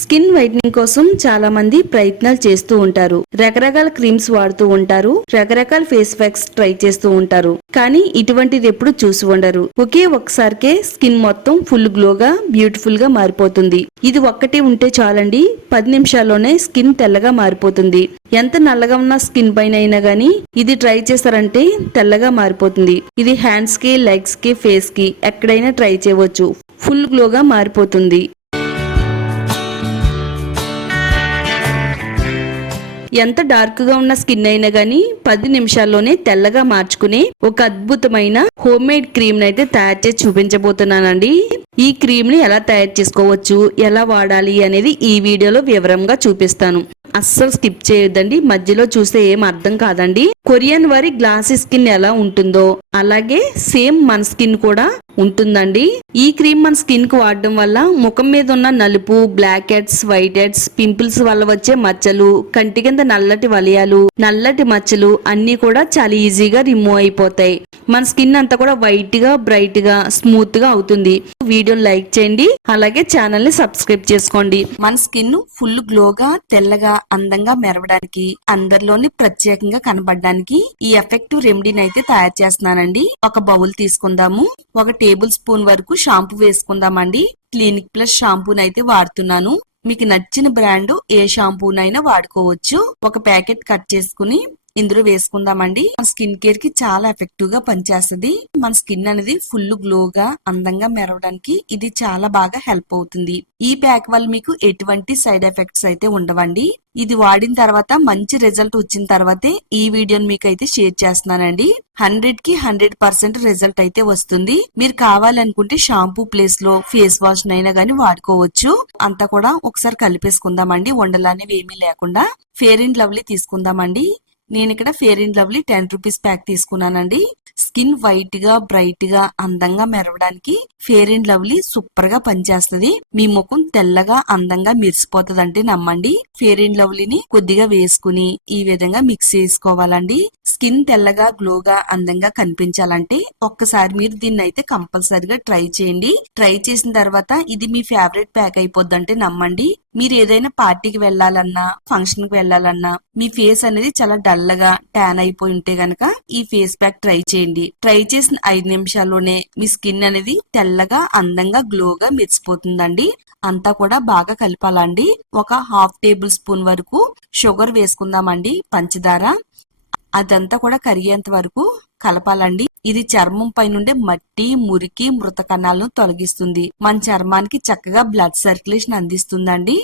Skin whitening కోసం చాలా మంది ప్రయత్నాలు చేస్తూ ఉంటారు. రకరకాల క్రీమ్స్ వాడుతూ ఉంటారు. రకరకాల ఫేస్ ప్యాక్స్ ట్రై చేస్తూ ఉంటారు. కానీ ఇటువంటిది ఎప్పుడు చూసి ఉండరు. ఒకే ఒక్కసారికే స్కిన్ మొత్తం ఫుల్ గ్లోగా బ్యూటిఫుల్ గా మారిపోతుంది. ఇది ఒక్కటి ఉంటే చాలండి, 10 నిమిషాల్లోనే స్కిన్ తెల్లగా మారిపోతుంది. ఎంత నల్లగా ఉన్న స్కిన్ పైన అయినా గానీ ఇది ట్రై చేశారంటే తెల్లగా మారిపోతుంది. ఇది హ్యాండ్స్ కి, లెగ్స్ కి, ఫేస్ కి ఎక్కడైనా ట్రై చేయవచ్చు. ఫుల్ గ్లోగా మారిపోతుంది. ఎంత డార్క్ గా ఉన్న స్కిన్ అయినా గానీ 10 నిమిషాల్లోనే తెల్లగా మార్చుకునే ఒక అద్భుతమైన హోమ్ మేడ్ క్రీమ్ అయితే తయారు చేసి చూపించబోతున్నానండి. ఈ క్రీమ్ ని ఎలా తయారు చేసుకోవచ్చు, ఎలా వాడాలి అనేది ఈ వీడియోలో వివరంగా చూపిస్తాను. అస్సలు స్కిప్ చేయొద్దండి, మధ్యలో చూస్తే ఏం అర్థం కాదండి. కొరియన్ వారి గ్లాసీ స్కిన్ ఎలా ఉంటుందో అలాగే సేమ్ మన స్కిన్ కూడా ఉంటుందండి. ఈ క్రీమ్ మన స్కిన్ కు వాడడం వల్ల ముఖం మీద ఉన్న నలుపు, black heads, white heads, pimples వల్ల వచ్చే మచ్చలు, కంటి కింద నల్లటి వలయాలు, నల్లటి మచ్చలు అన్ని కూడా చాలా ఈజీగా రిమూవ్ అయిపోతాయి. మన స్కిన్ అంతా కూడా వైట్ గా, బ్రైట్ గా, స్మూత్ గా అవుతుంది. వీడియోని లైక్ చేయండి, అలాగే ఛానల్ ని సబ్స్క్రైబ్ చేసుకోండి. మన స్కిన్ ఫుల్ గ్లోగా, తెల్లగా, అందంగా మెరవడానికి, అందరిలోని ప్రత్యేకంగా కనబడడానికి ఈ ఎఫెక్టివ్ రెమెడీని అయితే తయారు చేస్తున్నానండి. ఒక బౌల్ తీసుకుందాము. 1 టేబుల్ స్పూన్ వరకు షాంపూ వేసుకుందామండి. క్లినిక్ ప్లస్ షాంపూని అయితే వాడుతున్నాను. మీకు నచ్చిన బ్రాండ్ ఏ షాంపూనైనా వాడుకోవచ్చు. ఒక ప్యాకెట్ కట్ చేసుకుని ఇందులో వేసుకుందామండి. మన స్కిన్ కేర్ కి చాలా ఎఫెక్టివ్ గా పనిచేస్తుంది. మన స్కిన్ అనేది ఫుల్ గ్లోగా, అందంగా మెరవడానికి ఇది చాలా బాగా హెల్ప్ అవుతుంది. ఈ ప్యాక్ వల్ల మీకు ఎటువంటి సైడ్ ఎఫెక్ట్స్ అయితే ఉండవండి. ఇది వాడిన తర్వాత మంచి రిజల్ట్ వచ్చిన తర్వాతే ఈ వీడియోని మీకు అయితే షేర్ చేస్తున్నానండి. 100 కి 100% రిజల్ట్ అయితే వస్తుంది. మీరు కావాలనుకుంటే షాంపూ ప్లేస్ లో ఫేస్ వాష్ నైనా గానీ వాడుకోవచ్చు. అంతా కూడా ఒకసారి కలిపేసుకుందామండి, ఉండలనేవి ఏమీ లేకుండా. ఫెయిర్ అండ్ లవ్లీ తీసుకుందామండి. నేను ఇక్కడ fair and lovely 10 rupees pack తీసుకున్నానండి. స్కిన్ వైట్ గా, బ్రైట్ గా, అందంగా మెరవడానికి ఫెయిర్ అండ్ లవ్లీ సూపర్ గా పనిచేస్తుంది. మీ ముఖం తెల్లగా, అందంగా మెరిసిపోతుందంటే నమ్మండి. ఫెయిర్ అండ్ లవ్లీని కొద్దిగా వేసుకుని ఈ విధంగా మిక్స్ చేసుకోవాలండి. స్కిన్ తెల్లగా, గ్లోగా, అందంగా కనిపించాలంటే ఒక్కసారి మీరు దీన్ని అయితే కంపల్సరిగా ట్రై చేయండి. ట్రై చేసిన తర్వాత ఇది మీ ఫేవరెట్ ప్యాక్ అయిపోద్దంటే నమ్మండి. మీరు ఏదైనా పార్టీకి వెళ్లాలన్నా, ఫంక్షన్ కి వెళ్లాలన్నా మీ ఫేస్ అనేది చాలా డల్ గా, ట్యాన్ అయిపోయి ఉంటే గనక ఈ ఫేస్ ప్యాక్ ట్రై చేయండి. ట్రై చేసిన 5 నిమిషాల్లోనే మీ స్కిన్ అనేది తెల్లగా, అందంగా, గ్లోగా మెరిసిపోతుందండి. అంతా కూడా బాగా కలపాలండి. ఒక 1/2 టేబుల్ స్పూన్ వరకు షుగర్ వేసుకుందామండి, పంచదార. అదంతా కూడా కరిగేంత వరకు కలపాలండి. ఇది చర్మం పైనుండే మట్టి, మురికి, మృత కణాలను తొలగిస్తుంది. మన చర్మానికి చక్కగా బ్లడ్ సర్క్యులేషన్ అందిస్తుందండి.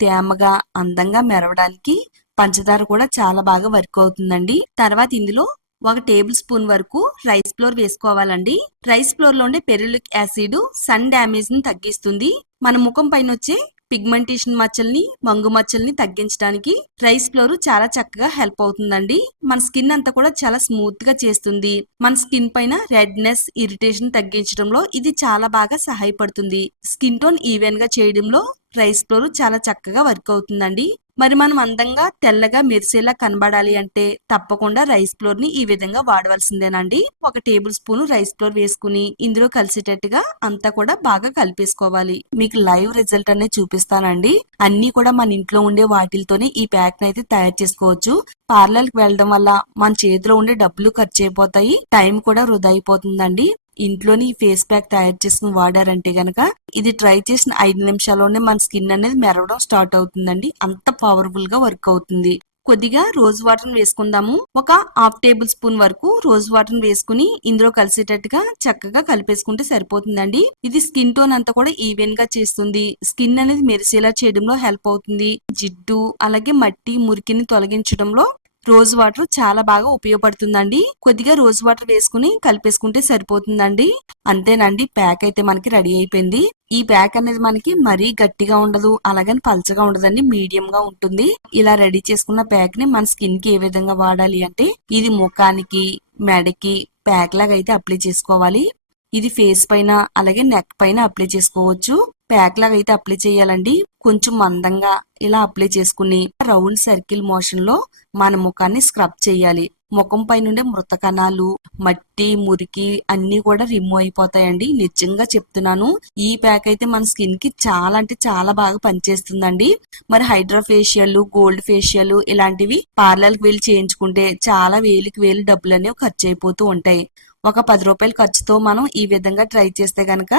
తేమగా, అందంగా మెరవడానికి పంచదార కూడా చాలా బాగా వర్క్ అవుతుందండి. తర్వాత ఇందులో 1 టేబుల్ స్పూన్ వరకు రైస్ ఫ్లోర్ వేసుకోవాలండి. రైస్ ఫ్లోర్ లో ఉండే పెరులిక్ యాసిడ్ సన్ డ్యామేజ్ ని తగ్గిస్తుంది. మన ముఖం పైన వచ్చే పిగ్మెంటేషన్ మచ్చల్ని, మంగు మచ్చల్ని తగ్గించడానికి రైస్ ఫ్లోర్ చాలా చక్కగా హెల్ప్ అవుతుందండి. మన స్కిన్ అంతా కూడా చాలా స్మూత్ గా చేస్తుంది. మన స్కిన్ పైన రెడ్నెస్, ఇరిటేషన్ తగ్గించడంలో ఇది చాలా బాగా సహాయపడుతుంది. స్కిన్ టోన్ ఈవెన్ గా చేయడంలో రైస్ ఫ్లోర్ చాలా చక్కగా వర్క్ అవుతుందండి. మరి మనం అందంగా, తెల్లగా, మెరిసేలా కనబడాలి అంటే తప్పకుండా రైస్ ఫ్లోర్ ని ఈ విధంగా వాడవలసిందేనండి. 1 టేబుల్ స్పూన్ రైస్ ఫ్లోర్ వేసుకుని ఇందులో కలిసేటట్టుగా అంతా కూడా బాగా కలిపేసుకోవాలి. మీకు లైవ్ రిజల్ట్ అనేది చూపిస్తానండి. అన్ని కూడా మన ఇంట్లో ఉండే వాటితోనే ఈ ప్యాక్ అయితే తయారు చేసుకోవచ్చు. పార్లర్ కి వెళ్ళడం వల్ల మన చేతిలో ఉండే డబ్బులు ఖర్చు అయిపోతాయి, టైం కూడా వృధా అయిపోతుందండి. ఇంట్లోని ఈ ఫేస్ ప్యాక్ తయారు చేసుకుని వాడారంటే గనక ఇది ట్రై చేసిన 5 నిమిషాల్లోనే మన స్కిన్ అనేది మెరవడం స్టార్ట్ అవుతుందండి. అంత పవర్ఫుల్ గా వర్క్ అవుతుంది. కొద్దిగా రోజ్ వాటర్ వేసుకుందాము. ఒక 1/2 టేబుల్ స్పూన్ వరకు రోజ్ వాటర్ వేసుకుని ఇందులో కలిసేటట్టుగా చక్కగా కలిపేసుకుంటే సరిపోతుందండి. ఇది స్కిన్ టోన్ అంతా కూడా ఈవెన్ గా చేస్తుంది. స్కిన్ అనేది మెరిసేలా చేయడంలో హెల్ప్ అవుతుంది. జిడ్డు అలాగే మట్టి, మురికిని తొలగించడంలో రోజ్ వాటర్ చాలా బాగా ఉపయోగపడుతుందండి. కొద్దిగా రోజ్ వాటర్ వేసుకుని కలిపేసుకుంటే సరిపోతుందండి. అంతేనండి, ప్యాక్ అయితే మనకి రెడీ అయిపోయింది. ఈ ప్యాక్ అనేది మనకి మరీ గట్టిగా ఉండదు, అలాగని పల్చగా ఉండదండి, మీడియం గా ఉంటుంది. ఇలా రెడీ చేసుకున్న ప్యాక్ ని మన స్కిన్ కి ఏ విధంగా వాడాలి అంటే ఇది ముఖానికి, మెడకి ప్యాక్ లాగా అయితే అప్లై చేసుకోవాలి. ఇది ఫేస్ పైన అలాగే నెక్ పైన అప్లై చేసుకోవచ్చు. ప్యాక్ లాగా అయితే అప్లై చేయాలండి. కొంచెం మందంగా ఇలా అప్లై చేసుకుని రౌండ్ సర్కిల్ మోషన్ లో మన ముఖాన్ని స్క్రబ్ చేయాలి. ముఖం పై నుండే మృత కణాలు, మట్టి, మురికి అన్ని కూడా రిమూవ్ అయిపోతాయండి. నిజంగా చెప్తున్నాను, ఈ ప్యాక్ అయితే మన స్కిన్ కి చాలా అంటే చాలా బాగా పనిచేస్తుందండి. మరి హైడ్రా ఫేషియల్, గోల్డ్ ఫేషియల్ ఇలాంటివి పార్లర్కి వెళ్ళి చేయించుకుంటే చాలా వేలికి వేలు డబ్బులు అనేవి ఖర్చు అయిపోతూ ఉంటాయి. ఒక 10 రూపాయల ఖర్చుతో మనం ఈ విధంగా ట్రై చేస్తే గనక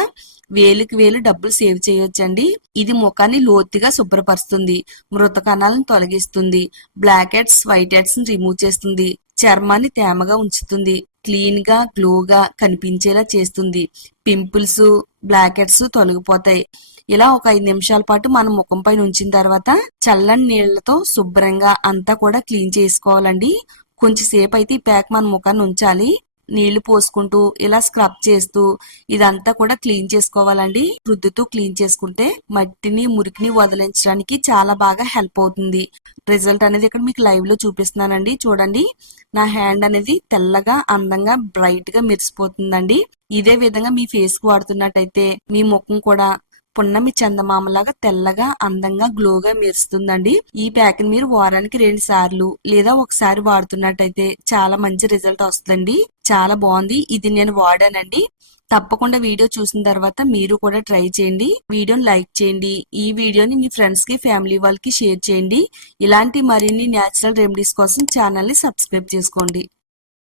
వేలికి వేలు డబ్బులు సేవ్ చేయొచ్చండి. ఇది ముఖాన్ని లోతుగా శుభ్రపరుస్తుంది, మృత కణాలను తొలగిస్తుంది, బ్లాక్ హెడ్స్, వైట్ హెడ్స్ ని రిమూవ్ చేస్తుంది, చర్మాన్ని తేమగా ఉంచుతుంది, క్లీన్ గా గ్లోగా కనిపించేలా చేస్తుంది, పింపుల్స్, బ్లాక్ హెడ్స్ తొలగిపోతాయి. ఇలా ఒక 5 నిమిషాల పాటు మనం ముఖం పైన ఉంచిన తర్వాత చల్లని నీళ్లతో శుభ్రంగా అంతా కూడా క్లీన్ చేసుకోవాలండి. కొంచెం సేపు అయితే ఈ ప్యాక్ మన ముఖాన్ని ఉంచాలి. నీళ్లు పోసుకుంటూ ఇలా స్క్రబ్ చేస్తూ ఇదంతా కూడా క్లీన్ చేసుకోవాలండి. రుద్దుతూ క్లీన్ చేసుకుంటే మట్టిని, మురికిని వదిలించడానికి చాలా బాగా హెల్ప్ అవుతుంది. రిజల్ట్ అనేది ఇక్కడ మీకు లైవ్ లో చూపిస్తున్నానండి. చూడండి, నా హ్యాండ్ అనేది తెల్లగా, అందంగా, బ్రైట్ గా మెరిసిపోతుందండి. ఇదే విధంగా మీ ఫేస్ కు వాడుతున్నట్టయితే మీ ముఖం కూడా పున్నమి చందమామలాగా తెల్లగా, అందంగా, గ్లోగా మెరుస్తుందండి. ఈ ప్యాక్ ని మీరు వారానికి 2 సార్లు లేదా ఒకసారి వాడుతున్నట్టయితే చాలా మంచి రిజల్ట్ వస్తుందండి. చాలా బాగుంది. ఇది నేను వాడానండి. తప్పకుండా వీడియో చూసిన తర్వాత మీరు కూడా ట్రై చేయండి. వీడియోని లైక్ చేయండి. ఈ వీడియోని మీ ఫ్రెండ్స్ కి, ఫ్యామిలీ వాళ్ళకి షేర్ చేయండి. ఇలాంటి మరిన్ని న్యాచురల్ రెమెడీస్ కోసం ఛానల్ ని సబ్స్క్రైబ్ చేసుకోండి.